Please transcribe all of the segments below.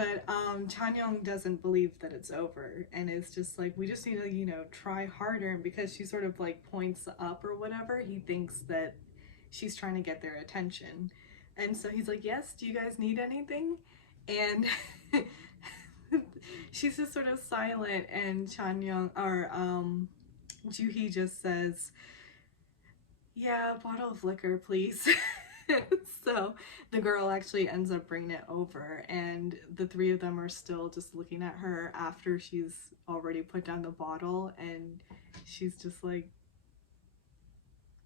But Chanyeong doesn't believe that it's over, and it's just like, we just need to, you know, try harder. And because she sort of like points up or whatever, he thinks that she's trying to get their attention. And so he's like, yes, do you guys need anything? And she's just sort of silent, and Chanyeong, or Juhi just says, yeah, a bottle of liquor, please. So the girl actually ends up bringing it over, and the three of them are still just looking at her after she's already put down the bottle, and she's just like,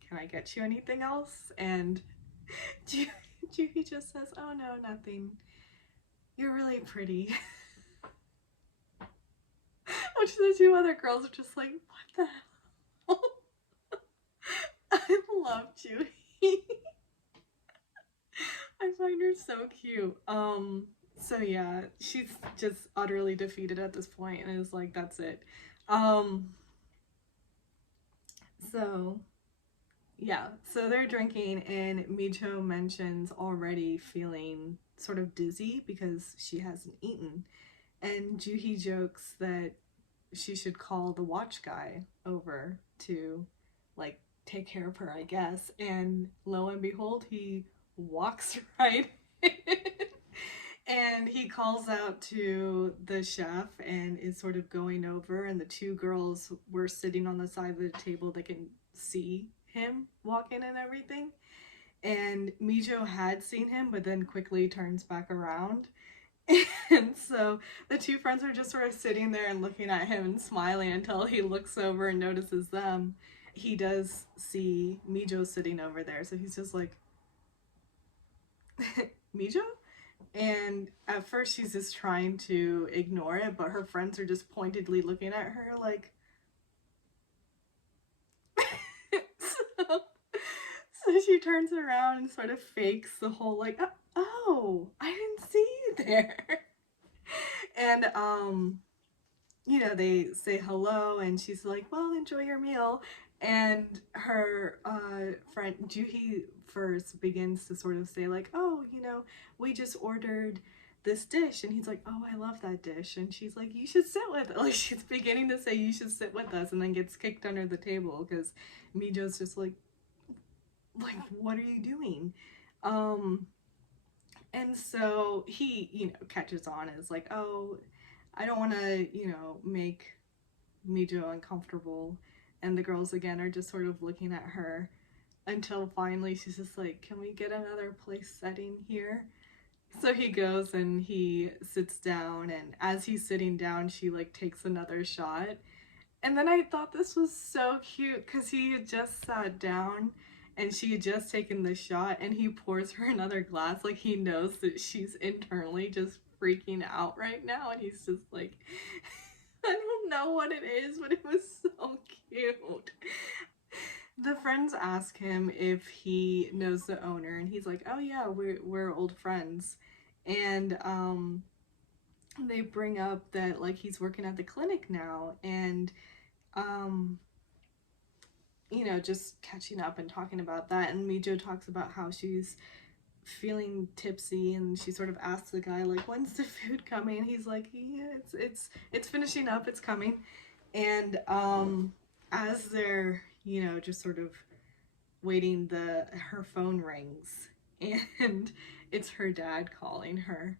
can I get you anything else? And Juhi just says, oh no, nothing. You're really pretty. Which the two other girls are just like, what the hell? I love Juhi. I find her so cute. So yeah, she's just utterly defeated at this point and is like, that's it. So yeah, so they're drinking, and Micho mentions already feeling sort of dizzy because she hasn't eaten. And Juhi jokes that she should call the watch guy over to, like, take care of her, I guess. And lo and behold, he walks right in. And he calls out to the chef and is sort of going over, and the two girls were sitting on the side of the table that can see him walk in and everything. And Mijo had seen him, but then quickly turns back around. And so the two friends are just sort of sitting there and looking at him and smiling until he looks over and notices them. He does see Mijo sitting over there, so he's just like, Mijo? And at first she's just trying to ignore it, but her friends are just pointedly looking at her like, so, so she turns around and sort of fakes the whole like, oh, I didn't see you there. And you know, they say hello, and she's like, well, enjoy your meal. And her friend Juhi first begins to sort of say like, oh, you know, we just ordered this dish. And he's like, oh, I love that dish. And she's like, you should sit with it. Like, she's beginning to say, you should sit with us, and then gets kicked under the table because Mijo's just like, what are you doing? And so he, you know, catches on and is like, oh, I don't want to, you know, make Mijo uncomfortable. And the girls again are just sort of looking at her until finally she's just like, can we get another place setting here? So he goes and he sits down, and as he's sitting down, she like takes another shot. And then I thought this was so cute because he had just sat down and she had just taken the shot, and he pours her another glass like he knows that she's internally just freaking out right now, and he's just like, I don't know what it is, but it was so cute. The friends ask him if he knows the owner, and he's like, oh yeah, we're old friends. And they bring up that like he's working at the clinic now, and you know, just catching up and talking about that. And Mijo talks about how she's feeling tipsy, and she sort of asks the guy like, when's the food coming? And he's like, yeah, it's finishing up, it's coming. And as they're, you know, just sort of waiting, her phone rings, and it's her dad calling her.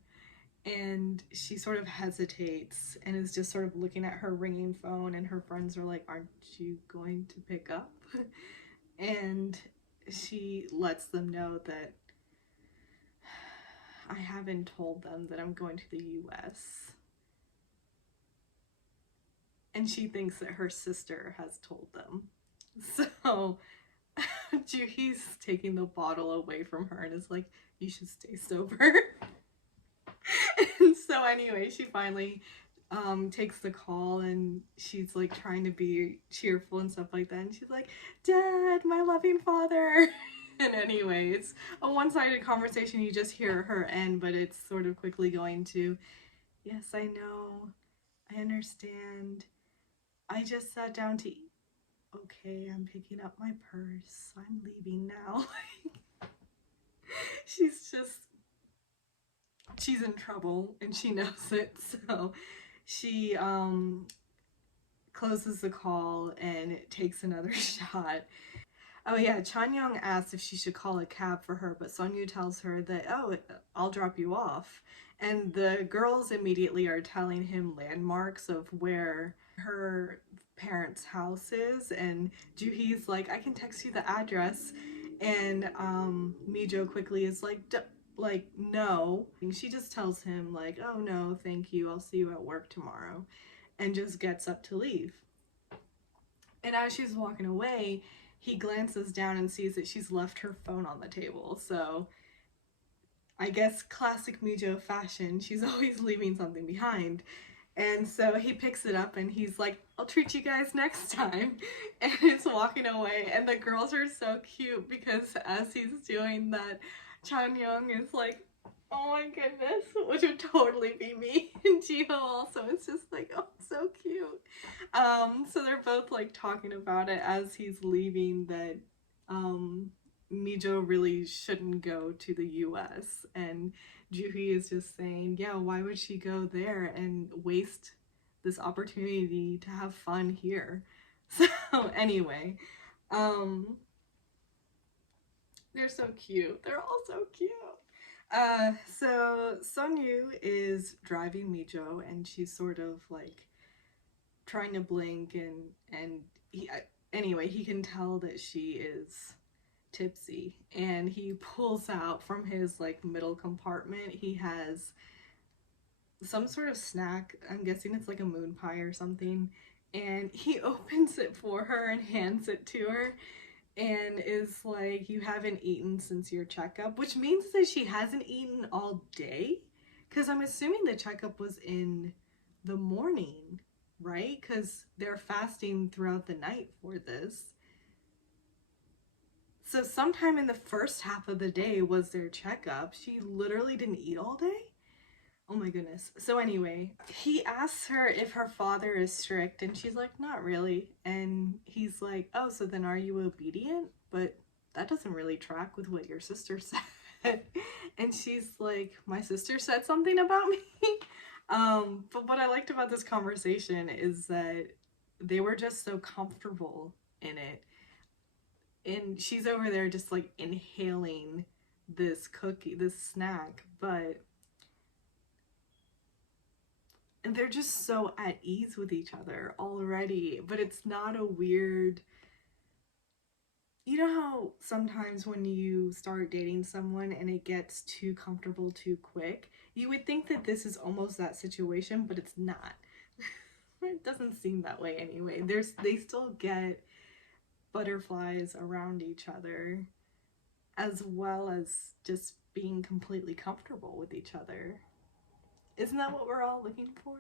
And she sort of hesitates and is just sort of looking at her ringing phone, and her friends are like, aren't you going to pick up? And she lets them know that I haven't told them that I'm going to the US. And she thinks that her sister has told them. So Juhi's taking the bottle away from her and is like, you should stay sober. And so anyway, she finally takes the call, and she's like trying to be cheerful and stuff like that, and she's like, Dad, my loving father. And anyway, it's a one-sided conversation. You just hear her end, but it's sort of quickly going to, yes, I know, I understand, I just sat down to eat. Okay, I'm picking up my purse, I'm leaving now. She's just she's in trouble and she knows it. So she closes the call and takes another shot. Oh yeah, Chanyeong asks if she should call a cab for her, but Sonyu tells her that, oh, I'll drop you off. And the girls immediately are telling him landmarks of where her parents' house is, and Juhee's like, I can text you the address. And Mijo quickly is like, like, no. And she just tells him like, oh no, thank you, I'll see you at work tomorrow, and just gets up to leave. And as she's walking away, he glances down and sees that she's left her phone on the table. So I guess classic Mijo fashion, she's always leaving something behind. And so he picks it up and he's like, I'll treat you guys next time. And it's walking away. And the girls are so cute because as he's doing that, Chan Young is like, oh my goodness, which would totally be me. And Jiho also is just like, oh, so cute. So they're both like talking about it as he's leaving that Mijo really shouldn't go to the US. And Juhi is just saying, yeah, why would she go there and waste this opportunity to have fun here? So anyway, they're so cute. They're all so cute. So Sonyu is driving Mijo, and she's sort of like trying to blink, and he, anyway, he can tell that she is tipsy, and he pulls out from his like middle compartment. He has some sort of snack. I'm guessing it's like a moon pie or something, and he opens it for her and hands it to her and is like, you haven't eaten since your checkup, which means that she hasn't eaten all day, because I'm assuming the checkup was in the morning, right? Because they're fasting throughout the night for this. So sometime in the first half of the day was their checkup. She literally didn't eat all day. Oh my goodness. So anyway, he asks her if her father is strict, and she's like, not really. And he's like, oh, so then are you obedient? But that doesn't really track with what your sister said. And she's like, my sister said something about me. But what I liked about this conversation is that they were just so comfortable in it. And she's over there just like inhaling this cookie, this snack, but and they're just so at ease with each other already. But it's not a weird, you know how sometimes when you start dating someone and it gets too comfortable too quick, you would think that this is almost that situation, but it's not. It doesn't seem that way anyway. They still get butterflies around each other, as well as just being completely comfortable with each other. Isn't that what we're all looking for?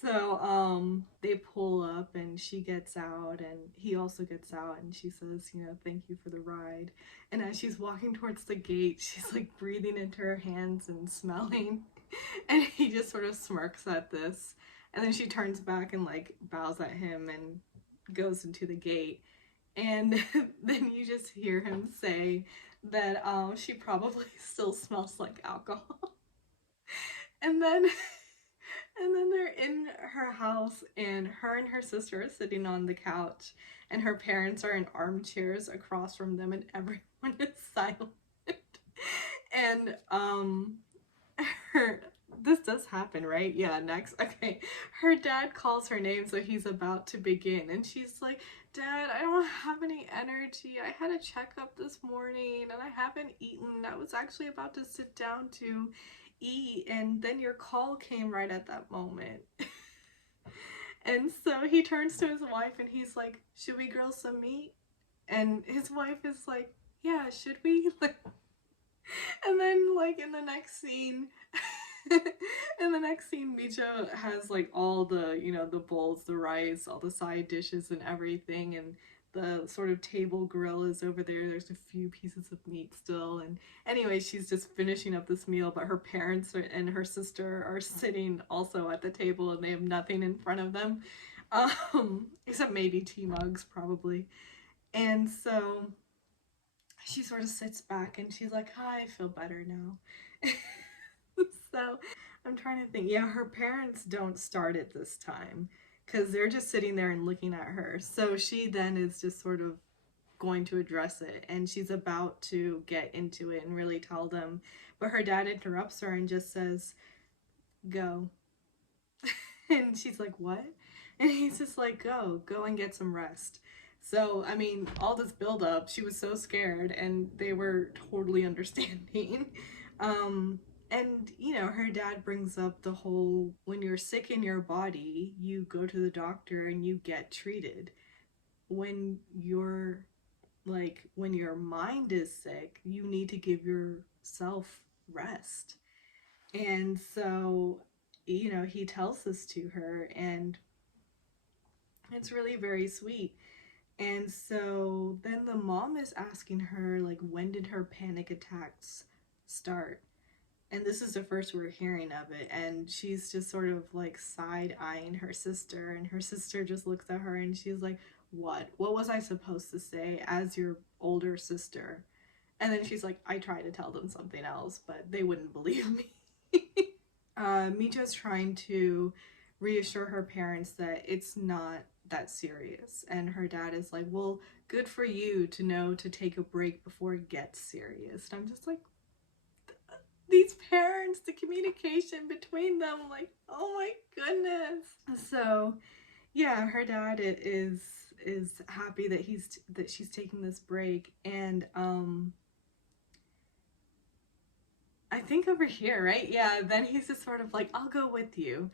So they pull up and she gets out and he also gets out, and she says, you know, thank you for the ride. And as she's walking towards the gate, she's like breathing into her hands and smelling. And he just sort of smirks at this. And then she turns back and like bows at him and goes into the gate. And then you just hear him say that she probably still smells like alcohol. And then they're in her house, and her sister are sitting on the couch, and her parents are in armchairs across from them, and everyone is silent. And her this does happen, right? Yeah, next. Okay. Her dad calls her name, so he's about to begin, and she's like, Dad, I don't have any energy. I had a checkup this morning and I haven't eaten. I was actually about to sit down to eat, and then your call came right at that moment. And so he turns to his wife and he's like, should we grill some meat? And his wife is like, yeah, should we? And then like in the next scene Micho has like all the, you know, the bowls, the rice, all the side dishes and everything, and the sort of table grill is over there. There's a few pieces of meat still, and anyway, she's just finishing up this meal, but her parents and her sister are sitting also at the table, and they have nothing in front of them, except maybe tea mugs probably. And so she sort of sits back and she's like, hi, I feel better now. So I'm trying to think. Yeah, her parents don't start it this time because they're just sitting there and looking at her. So she then is just sort of going to address it, and she's about to get into it and really tell them. But her dad interrupts her and just says, go. And she's like, what? And he's just like, go and get some rest. So, I mean, all this build up, she was so scared, and they were totally understanding. And, you know, her dad brings up the whole when you're sick in your body, you go to the doctor and you get treated. When you're when your mind is sick, you need to give yourself rest. And so, you know, he tells this to her, and it's really very sweet. And so then the mom is asking her, like, when did her panic attacks start? And this is the first we're hearing of it. And she's just sort of like side eyeing her sister. And her sister just looks at her and she's like, what? What was I supposed to say as your older sister? And then she's like, I tried to tell them something else, but they wouldn't believe me. Mija's trying to reassure her parents that it's not that serious. And her dad is like, well, good for you to know to take a break before it gets serious. And I'm just like, these parents, the communication between them, like, oh my goodness. So yeah, her dad is happy that she's taking this break. And I think over here, right? Yeah, then he's just sort of like, I'll go with you.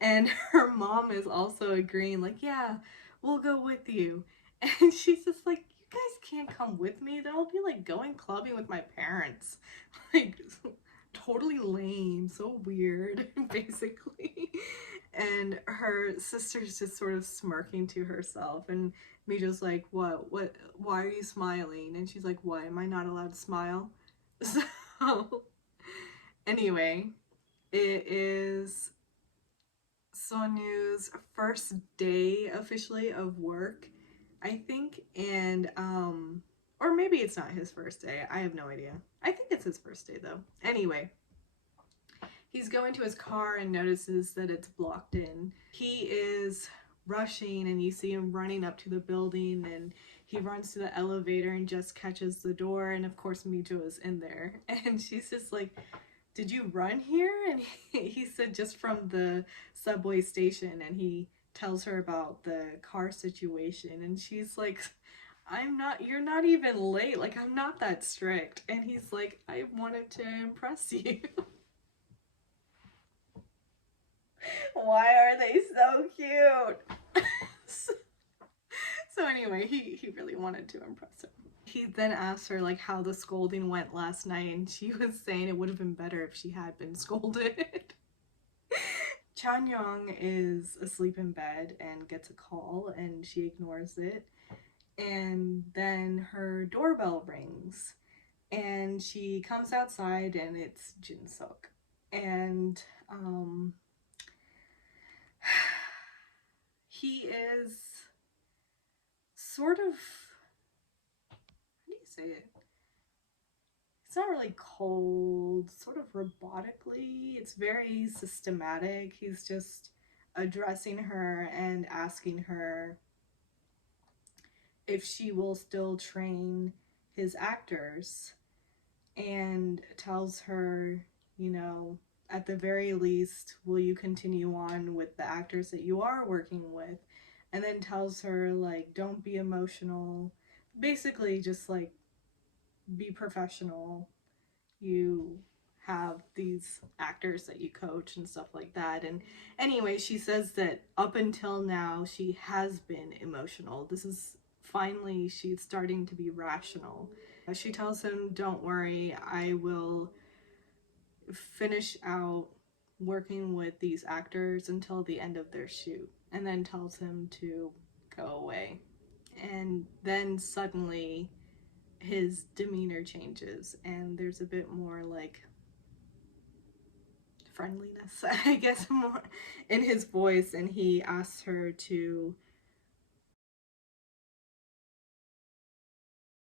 And her mom is also agreeing, like, yeah, we'll go with you. And she's just like, you guys can't come with me. That'll be like going clubbing with my parents. Like, totally lame, so weird, basically. And her sister's just sort of smirking to herself. And Mijo's like, what, why are you smiling? And she's like, what, am I not allowed to smile? So anyway, it is Sonu's first day officially of work, I think, and or maybe it's not his first day. I have no idea. I think it's his first day though. Anyway, he's going to his car and notices that it's blocked in. He is rushing and you see him running up to the building, and he runs to the elevator and just catches the door, and of course Mijo is in there, and she's just like, did you run here? And he said just from the subway station, and he tells her about the car situation, and she's like, you're not even late, like I'm not that strict. And he's like, I wanted to impress you. Why are they so cute? So anyway, he really wanted to impress her. He then asked her like how the scolding went last night, and she was saying it would have been better if she had been scolded. Chanyong is asleep in bed and gets a call, and she ignores it. And then her doorbell rings, and she comes outside, and it's Jinsuk. And he is sort of, how do you say it? It's not really cold, sort of robotically. It's very systematic. He's just addressing her and asking her if she will still train his actors, and tells her, you know, at the very least, will you continue on with the actors that you are working with? And then tells her, like, don't be emotional. Basically, just like, be professional. You have these actors that you coach and stuff like that. And anyway, she says that up until now, she has been emotional. This is finally, she's starting to be rational. She tells him, don't worry, I will finish out working with these actors until the end of their shoot, and then tells him to go away. And then suddenly his demeanor changes, and there's a bit more like friendliness, I guess, more in his voice, and he asks her to